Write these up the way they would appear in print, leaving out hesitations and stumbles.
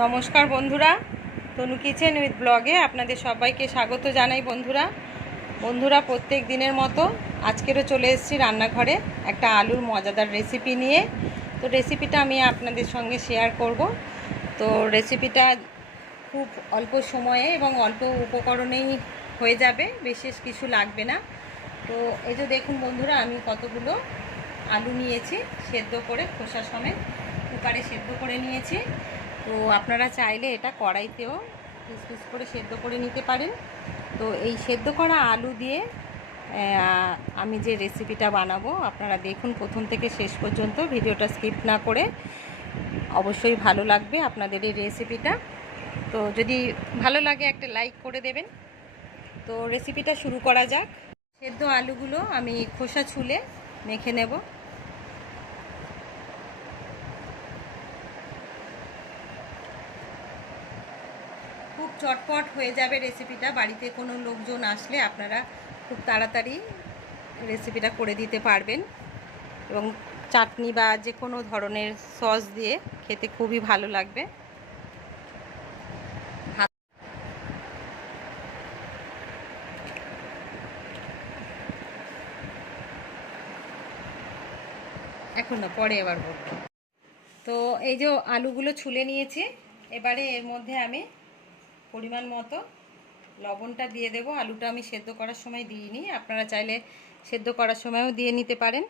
নমস্কার বন্ধুরা, তনু kitchen with ব্লগে আপনাদের সবাইকে স্বাগত জানাই। বন্ধুরা প্রত্যেক দিনের মতো আজকেরও চলে এসেছি রান্নাঘরে একটা আলুর মজাদার রেসিপি নিয়ে। তো রেসিপিটা আমি আপনাদের সঙ্গে শেয়ার করব। তো রেসিপিটা খুব অল্প সময়ে এবং অল্প উপকরণেই হয়ে যাবে, বিশেষ কিছু লাগবে না। তো এই যে দেখুন বন্ধুরা, আমি কতগুলো আলু নিয়েছি, সেদ্ধ করে খোসা সমেত কুকারে সেদ্ধ করে নিয়েছি। তো আপনারা চাইলে এটা কড়াইতেও পিস পিস করে সেদ্ধ করে নিতে পারেন। তো এই সেদ্ধ করা আলু দিয়ে আমি যে রেসিপিটা বানাবো, আপনারা দেখুন প্রথম থেকে শেষ পর্যন্ত, ভিডিওটা স্কিপ না করে। অবশ্যই ভালো লাগবে আপনাদের এই রেসিপিটা। তো যদি ভালো লাগে একটা লাইক করে দেবেন। তো রেসিপিটা শুরু করা যাক। সেদ্ধ আলুগুলো আমি খোসা ছুলে মেখে নেব। খুব চটপট হয়ে যাবে রেসিপিটা। বাড়িতে কোনো লোকজন আসলে আপনারা খুব তাড়াতাড়ি রেসিপিটা করে দিতে পারবেন এবং চাটনি বা যে কোনো ধরনের সস দিয়ে খেতে খুবই ভালো লাগবে। এখন না, পরে এবার বলবো। তো এই যে আলুগুলো ছুলে নিয়েছি, এবারে এর মধ্যে আমি পরিমাণ মতো লবণটা দিয়ে দেব। আলুটা আমি সেদ্ধ করার সময় দিইনি, আপনারা চাইলে সেদ্ধ করার সময়ও দিয়ে নিতে পারেন।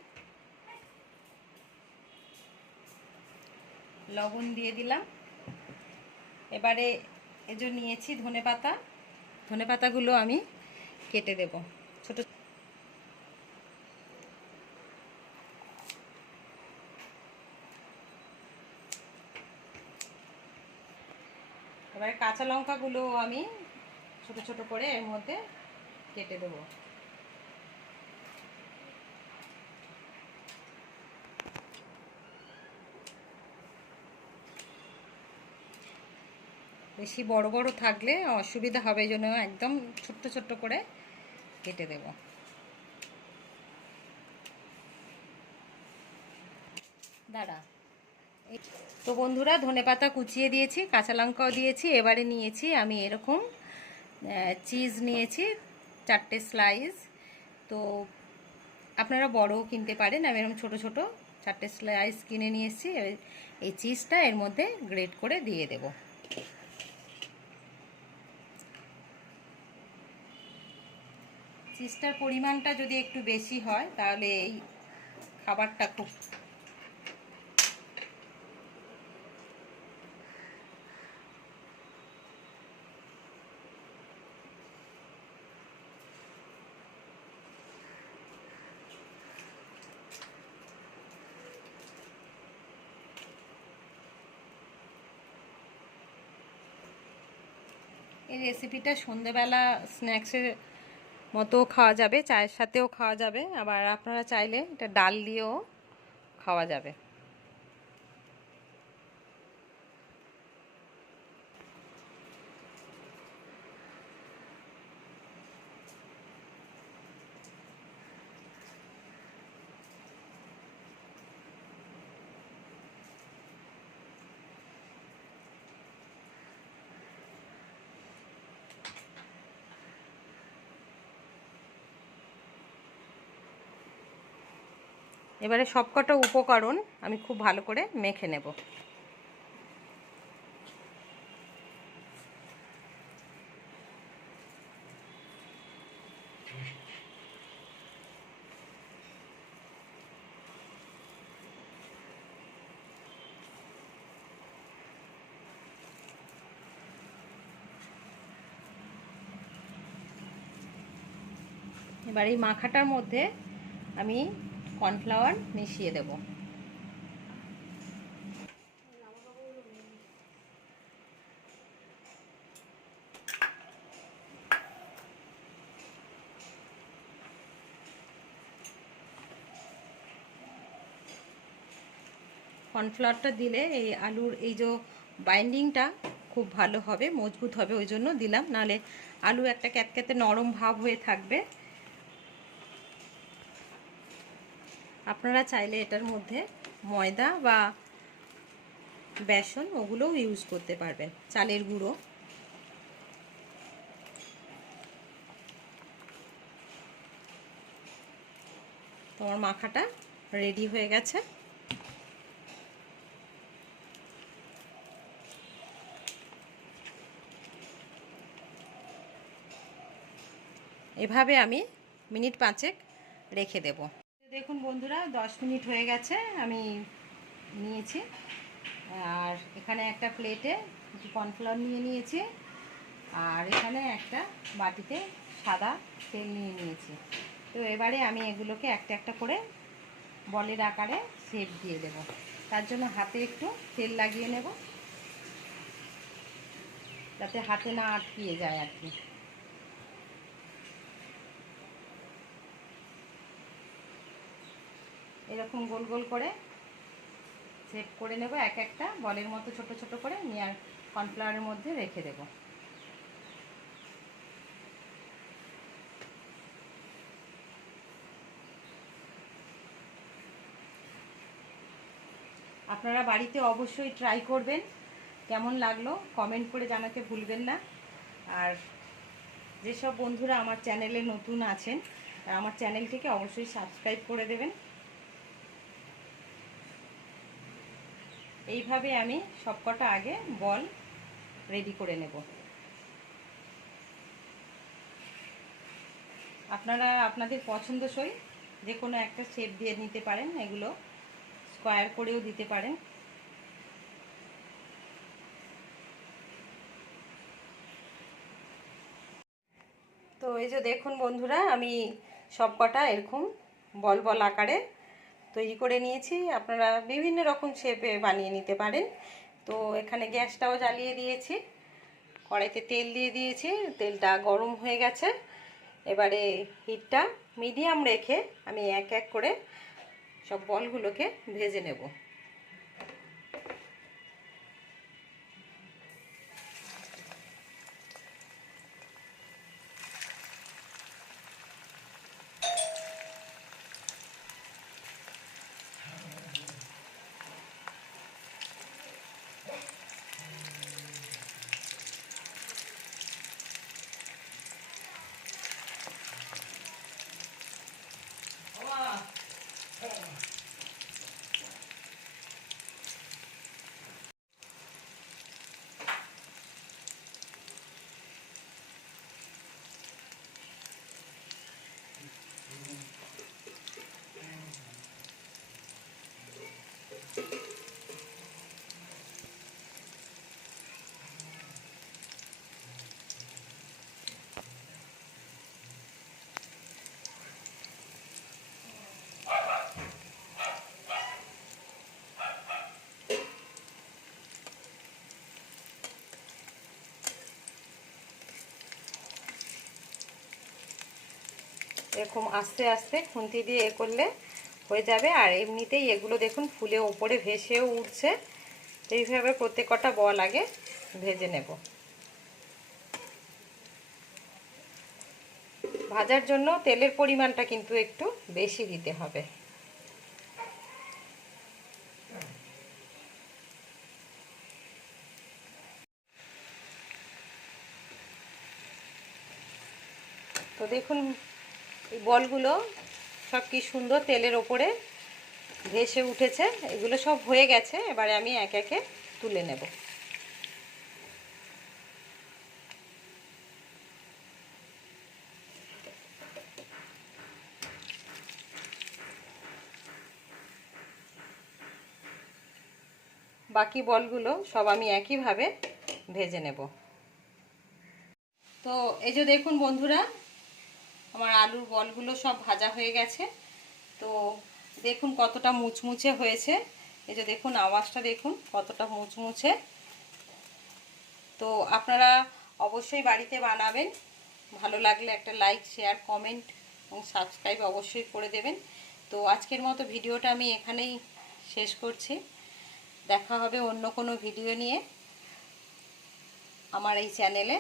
লবণ দিয়ে দিলাম। এবারে এই যে নিয়েছি ধনে পাতাগুলো আমি কেটে দেব ছোট। এবারে কাঁচা লঙ্কাগুলো আমি ছোট ছোট করে এর মধ্যে কেটে দেব। বেশি বড় বড় থাকলে অসুবিধা হবে, এই জন্য একদম ছোট্ট ছোট্ট করে কেটে দেব। দাঁড়া। তো বন্ধুরা, ধনেপাতা কুচিয়ে দিয়েছি, কাঁচা লঙ্কাও দিয়েছি। এবারে নিয়েছি আমি এরকম চিজ নিয়েছি 4টে স্লাইস। তো আপনারা বড়ও কিনতে পারেন, আমি এরকম ছোট ছোট 4টে স্লাইস কিনে নিয়ে এসেছি। এই চিজটা এর মধ্যে গ্রেট করে দিয়ে দেব। চিজটার পরিমাণটা যদি একটু বেশি হয় তাহলে এই খাবারটা খুব এই রেসিপিটা সন্ধেবেলা স্ন্যাক্সের মতো খাওয়া যাবে, চায়ের সাথেও খাওয়া যাবে, আবার আপনারা চাইলে এটা ডাল দিয়েও খাওয়া যাবে। এবারে সবকটা উপকরণ আমি খুব ভালো করে মেখে নেব। এবার এই মাখাটার মধ্যে আমি কর্নফ্লাওয়ার মিশিয়ে দেব। কর্নফ্লাওয়ারটা দিলে এই আলুর এই যে বাইন্ডিংটা খুব ভালো হবে, মজবুত হবে, ওই জন্য দিলাম। নাহলে আলু একটা ক্যাতক্যাতে নরম ভাব হয়ে থাকবে। আপনারা চাইলে এটার মধ্যে ময়দা বা বেসন, ওগুলোও ইউজ করতে পারবেন, চালের গুঁড়ো। তোমার মাখাটা রেডি হয়ে গেছে। এভাবে আমি মিনিট 5 রেখে দেব। দেখুন বন্ধুরা, 10 মিনিট হয়ে গেছে, আমি নিয়েছি। আর এখানে একটা প্লেটে কিছু কর্নফ্লাওয়ার নিয়ে নিয়েছি, আর এখানে একটা বাটিতে সাদা তেল নিয়ে নিয়েছি। তো এবারে আমি এগুলোকে একটা একটা করে বলের আকারে শেপ দিয়ে দেব। তার জন্য হাতে একটু তেল লাগিয়ে নেব, যাতে হাতে না আটকিয়ে যায় আর কি। এরকম গোল গোল করে শেপ করে নেব, এক একটা বলের মতো ছোট ছোট করে নিয়ে আর কর্নফ্লাওয়ারের মধ্যে রেখে দেব। আপনারা বাড়িতে অবশ্যই ট্রাই করবেন, কেমন লাগলো কমেন্ট করে জানাতে ভুলবেন না। আর যেসব বন্ধুরা আমার চ্যানেলে নতুন আছেন, আমার চ্যানেলটিকে অবশ্যই সাবস্ক্রাইব করে দেবেন। এইভাবে আমি সবকটা আগে বল রেডি করে নেব। আপনারা আপনাদের পছন্দসই যে কোনো একটা শেপ দিয়ে নিতে পারেন, এগুলো স্কোয়ার করেও দিতে পারেন। তো এই যে দেখুন বন্ধুরা, আমি সবকটা এরকম বল বল আকারে তৈরি করে নিয়েছি। আপনারা বিভিন্ন রকম শেপে বানিয়ে নিতে পারেন। তো এখানে গ্যাসটাও জ্বালিয়ে দিয়েছি, কড়াইতে তেল দিয়ে দিয়েছি, তেলটা গরম হয়ে গেছে। এবারে হিটটা মিডিয়াম রেখে আমি এক এক করে সব বলগুলোকে ভেজে নেব। এরকম আস্তে আস্তে খুন্তি দিয়ে করলে হয়ে যাবে। আর এমনিতেই এগুলো দেখুন ফুলে ওপরে ভেসেও উঠছে। এইভাবে প্রত্যেকটা বল আগে ভেজে নেব। ভাজার জন্য তেলের পরিমাণটা কিন্তু একটু বেশি দিতে হবে। তো দেখুন এই বলগুলো সব কি সুন্দর তেলের ওপরে ভেসে উঠেছে। এগুলো সব হয়ে গেছে, এবারে আমি এক একে তুলে নেব। বাকি বলগুলো সব আমি একইভাবে ভেজে নেব। তো এই যে দেখুন বন্ধুরা, আমার আলুর বলগুলো সব ভাজা হয়ে গেছে। তো দেখুন কতটা মুচমুচে হয়েছে। এই যে দেখুন আওয়াজটা দেখুন কতটা মুচমুচে। তো আপনারা অবশ্যই বাড়িতে বানাবেন। ভালো লাগলে একটা লাইক, শেয়ার, কমেন্ট এবং সাবস্ক্রাইব অবশ্যই করে দেবেন। তো আজকের মতো ভিডিওটা আমি এখানেই শেষ করছি। দেখা হবে অন্য কোনো ভিডিও নিয়ে আমার এই চ্যানেলে।